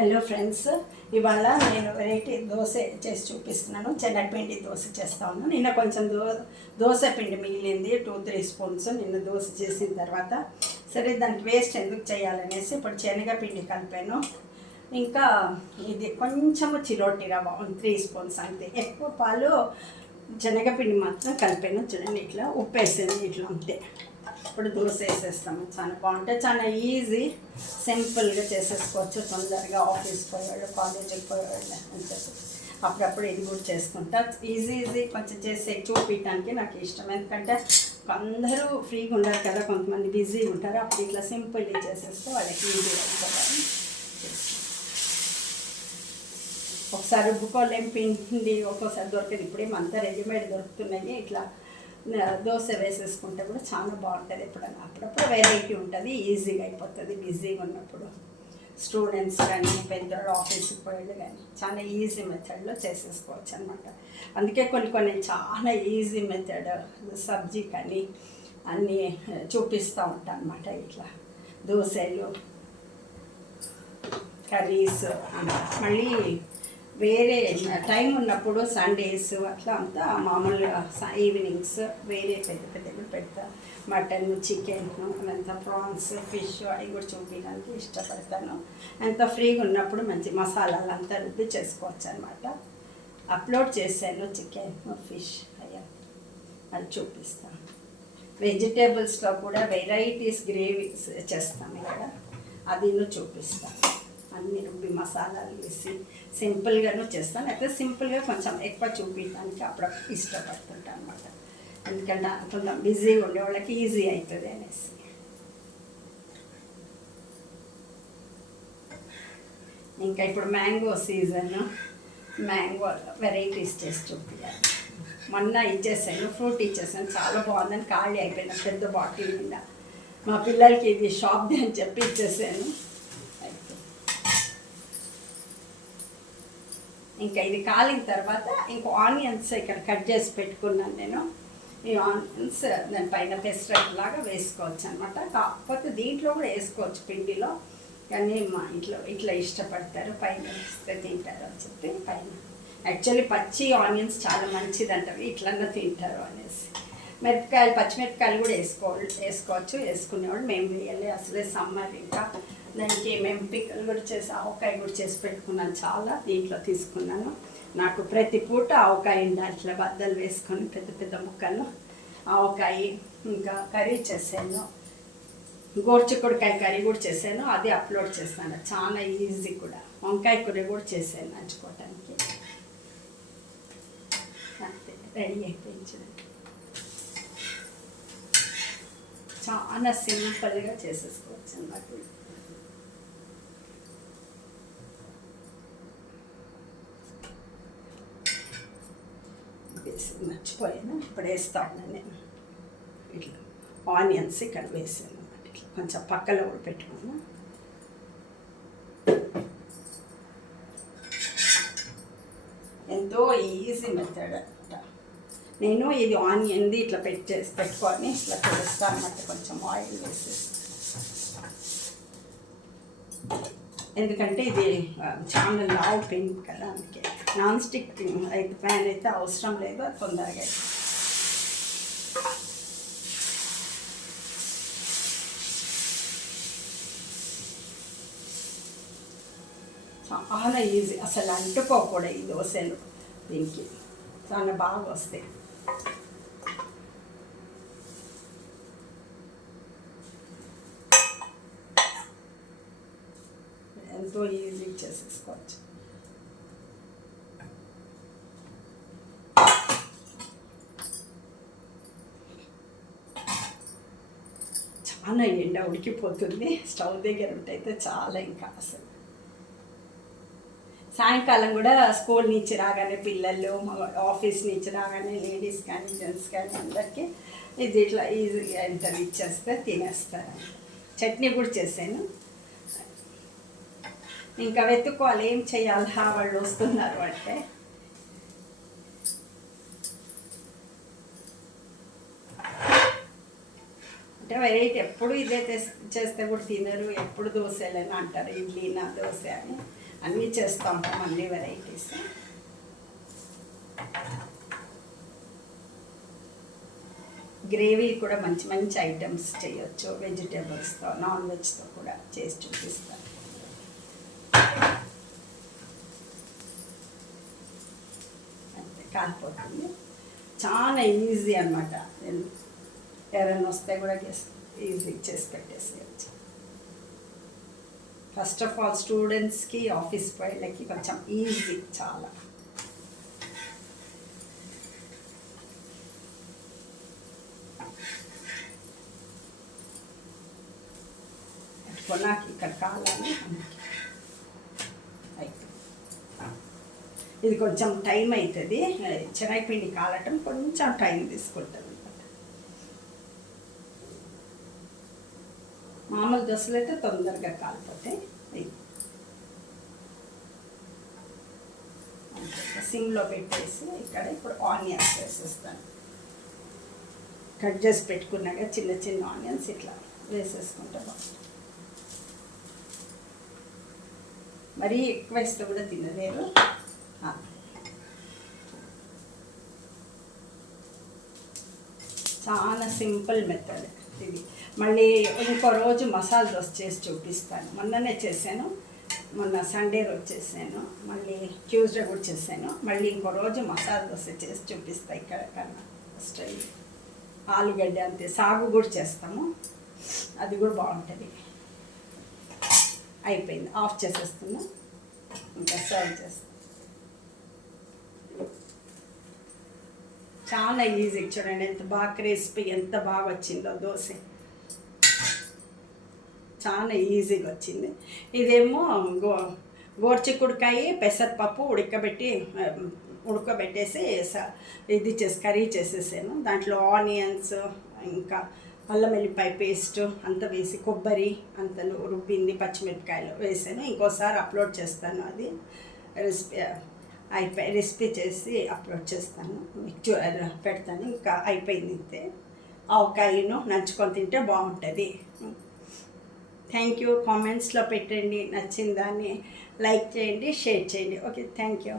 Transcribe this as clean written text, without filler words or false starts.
Hello friends, ఇవాళ నేను variety dosa చేసి చూపిస్తున్నాను. శనగపిండి దోశ చేస్తాను. నిన్న కొంచెం దోశ పిండి మిగిలింది, 2-3 స్పూన్స్. నిన్న దోశ చేసిన తర్వాత సరే దానికి వేస్ట్ ఎందుకు చేయాలనేసి ఇప్పుడు శనగపిండి కలిపాను. ఇంకా ఇది కొంచెము చిరోటి రవ్వ 3 స్పూన్స్ అంతే. ఎక్కువ పాలు శనగపిండి మాత్రం కలిపాను. చూడండి, ఇట్లా ఉప్పు వేసాను, ఇట్లా అంతే. ఇప్పుడు దోశ వేసేస్తాము. చాలా బాగుంటుంది, చాలా ఈజీ, సింపుల్గా చేసేసుకోవచ్చు. తొందరగా ఆఫీస్కి పోయేవాళ్ళు, కాలేజీకి పోయేవాళ్ళు అని చెప్పి అప్పుడప్పుడు ఇది కూడా చేస్తుంటా. ఈజీ కొంచెం చేసే చూపించడానికి నాకు ఇష్టం. ఎందుకంటే అందరూ ఫ్రీగా ఉండరు కదా, కొంతమంది బిజీ ఉంటారు. అప్పుడు ఇట్లా సింపుల్గా చేసేస్తే వాళ్ళకి ఈజీ అయిపోవాలి. ఒకసారి రుబ్బుకోలేం పిండి, ఒక్కోసారి దొరకదు. ఇప్పుడేమంతా రెడీమేడ్ దొరుకుతున్నాయి. ఇట్లా దోశ వేసేసుకుంటే కూడా చాలా బాగుంటుంది. ఎప్పుడన్నా అప్పుడప్పుడు వెరైటీ ఉంటుంది, ఈజీగా అయిపోతుంది బిజీగా ఉన్నప్పుడు. స్టూడెంట్స్ కానీ పెద్దవాళ్ళు ఆఫీస్కి పోయేది కానీ చాలా ఈజీ మెథడ్లో చేసేసుకోవచ్చు అనమాట. అందుకే కొన్ని చాలా ఈజీ మెథడ్ సబ్జీ కానీ అన్నీ చూపిస్తూ ఉంటాను అనమాట. ఇట్లా దోశలు, కర్రీస్, మళ్ళీ వేరే టైం ఉన్నప్పుడు సండేస్ అట్లా అంతా మామూలుగా ఈవినింగ్స్ వేరే పెద్ద కూడా పెడతా. మటన్, చికెన్, అంతా ప్రాన్స్, ఫిష్ అవి కూడా చూపించడానికి ఇష్టపడతాను. అంత ఫ్రీగా ఉన్నప్పుడు మంచి మసాలాలు అంతా రుబ్బి చేసుకోవచ్చు అనమాట. అప్లోడ్ చేశాను చికెన్, ఫిష్ అయ్యా, అది చూపిస్తాను. వెజిటేబుల్స్లో కూడా వెరైటీస్ గ్రేవీస్ చేస్తాను ఇక్కడ, అది చూపిస్తాను. అన్ని రుబ్బి మసాలాలు వేసి సింపుల్గాను చేస్తాను. అయితే సింపుల్గా కొంచెం ఎక్కువ చూపించడానికి అప్పుడప్పుడు ఇష్టపడుతుంటాను అనమాట. ఎందుకంటే కొంచెం బిజీగా ఉండే వాళ్ళకి ఈజీ అవుతుంది అనేసి. ఇంకా ఇప్పుడు మ్యాంగో సీజన్, మ్యాంగో వెరైటీస్ చేసి చూపించాలి. మొన్న ఇచ్చేసాను, ఫ్రూట్ ఇచ్చేసాను, చాలా బాగుందని ఖాళీ అయిపోయిన పెద్ద బాటిల్ మీద. మా పిల్లలకి ఇది షాప్ది అని చెప్పి ఇచ్చేసాను. ఇంకా ఇది కాలిన తర్వాత ఇంకో ఆనియన్స్ ఇక్కడ కట్ చేసి పెట్టుకున్నాను నేను. ఈ ఆనియన్స్ దానిపైన పెసరట్ లాగా వేసుకోవచ్చు అనమాట. కాకపోతే దీంట్లో కూడా వేసుకోవచ్చు పిండిలో, కానీ మా ఇంట్లో ఇట్లా ఇష్టపడతారు, పైన వేస్తే తింటారు అని చెప్పి పైన. యాక్చువల్లీ పచ్చి ఆనియన్స్ చాలా మంచిది అంటారు, ఇట్లన్నా తింటారు అనేసి. మిరపకాయలు, పచ్చిమిరపకాయలు కూడా వేసుకోవచ్చు. వేసుకునేవాళ్ళు, మేము వేయాలి. అసలే సమ్మర్, ఇంకా దానికి మేము పిక్కలు కూడా చేసి ఆవకాయ కూడా చేసి పెట్టుకున్నాను. చాలా దీంట్లో తీసుకున్నాను. నాకు ప్రతి పూట ఆవకాయ ఉండాలి. ఇట్లా బద్దలు వేసుకొని పెద్ద ముక్కలు ఆవకాయ. ఇంకా కర్రీ చేశాను, గోరుచిక్కుడుకాయ కర్రీ కూడా చేశాను, అది అప్లోడ్ చేస్తాను. చాలా ఈజీ కూడా. వంకాయ కూర కూడా చేశాను నంచుకోవటానికి. అంతే, రెడీ అయిపోయింది. చాలా సింపుల్గా చేసేసుకోవచ్చు అన్నమాట. మర్చిపోయాను, ఇప్పుడు వేస్తాను నేను. ఇట్లా ఆనియన్స్ ఇక్కడ వేసాను అన్నమాట. ఇట్లా కొంచెం పక్కలో కూడా పెట్టుకున్నాను. ఎంతో ఈజీ మెథడ్ అనమాట. నేను ఇది ఆనియన్ది ఇట్లా పెట్టుకొని ఇట్లా చేస్తాను అన్నమాట. కొంచెం ఆయిల్ వేసి, ఎందుకంటే ఇది చాలా లావు పెయిన్ కదా, అందుకే. నాన్ స్టిక్ అయితే ప్యాన్ అయితే అవసరం లేదు, అది తొందరగా. చాలా ఈజీ, అసలు అంటుకోకూడదు ఈ దోశలు. దీనికి చాలా బాగా వస్తాయి. ఎంతో ఈజీ చేసేసుకోవచ్చు. చాలా ఎండ ఉడికిపోతుంది. స్టవ్ దగ్గర ఉంటే చాలా, ఇంకా అసలు సాయంకాలం కూడా స్కూల్ నుంచి రాగానే పిల్లలు, ఆఫీస్ నుంచి రాగానే లేడీస్ కానీ జెంట్స్ కానీ అందరికీ ఇది ఇట్లా ఈజీగా ఎంత ఇచ్చేస్తే తినేస్తారు. చట్నీ కూడా చేశాను. ఇంకా వెతుక్కోవాలి ఏం చేయాలి, వాళ్ళు వస్తున్నారు అంటే. అంటే వెరైటీ ఎప్పుడు ఇదే చేస్తే కూడా తినరు. ఎప్పుడు దోశలని అంటారు, ఇడ్లీ నా దోశ అని. అన్నీ చేస్తూ ఉంటాం, అన్ని వెరైటీస్. గ్రేవీ కూడా మంచి మంచి ఐటమ్స్ చేయొచ్చు, వెజిటేబుల్స్తో, నాన్ వెజ్తో కూడా చేసి చూపిస్తాను. అంతే, కాలిపోతుంది. చాలా ఈజీ అనమాట. ఎవరైనా వస్తే కూడా ఈజీ చేసి పెట్టేసేయచ్చు. ఫస్ట్ ఆఫ్ ఆల్ స్టూడెంట్స్కి, ఆఫీస్ వాళ్ళకి కొంచెం ఈజీ చాలా. నాకు ఇక్కడ కాలాలి. ఇది కొంచెం టైం అవుతుంది, శనగపిండి కాలటం కొంచెం టైం తీసుకుంటుంది అనమాట. మామూలు దోశలు అయితే తొందరగా కాలిపోతాయి. సిమ్లో పెట్టేసి ఇక్కడ ఇప్పుడు ఆనియన్స్ వేసేస్తాను. కట్ చేసి పెట్టుకున్నాక చిన్న చిన్న ఆనియన్స్ ఇట్లా వేసేసుకుంటా బాగుంటుంది. మరీ ఎక్కువ వేస్తే కూడా తినలేరు. చాలా సింపుల్ మెథడ్ ఇది. మళ్ళీ ఇంకో రోజు మసాలా దోశ చేసి చూపిస్తాను. మొన్ననే చేశాను, మొన్న సండే రోజు చేశాను, మళ్ళీ ట్యూస్డే కూడా చేశాను. మళ్ళీ ఇంకో రోజు మసాలా దోశ చేసి చూపిస్తాను. ఇక్కడ కన్నా ఫస్ట్ ఆలుగడ్డ అంతే, సాగు కూడా చేస్తాము, అది కూడా బాగుంటుంది. అయిపోయింది, ఆఫ్ చేసేస్తున్నా, ఇంకా సర్వ్ చేస్తాను. చాలా ఈజీ. చూడండి ఎంత బాగా క్రిస్పీ, ఎంత బాగా వచ్చిందో దోశ. చాలా ఈజీగా వచ్చింది. ఇదేమో గోరుచిక్కుడుకాయ పెసరపప్పు ఉడకబెట్టేసి ఇది కర్రీ చేసేసాను. దాంట్లో ఆనియన్స్, ఇంకా అల్లం వెల్లిపాయ పేస్ట్ అంతా వేసి, కొబ్బరి అంతను రుబ్బింది, పచ్చిమిరపకాయలు వేసాను. ఇంకోసారి అప్లోడ్ చేస్తాను, అది రెసిపీ చేసి అప్లోడ్ చేస్తాను, పెడతాను. ఇంకా అయిపోయింది ఇంతే. ఆవకాయను నంచుకొని తింటే బాగుంటుంది. Thank you. కామెంట్స్లో పెట్టండి, నచ్చిన దాన్ని లైక్ చేయండి, షేర్ చేయండి. Okay, thank you.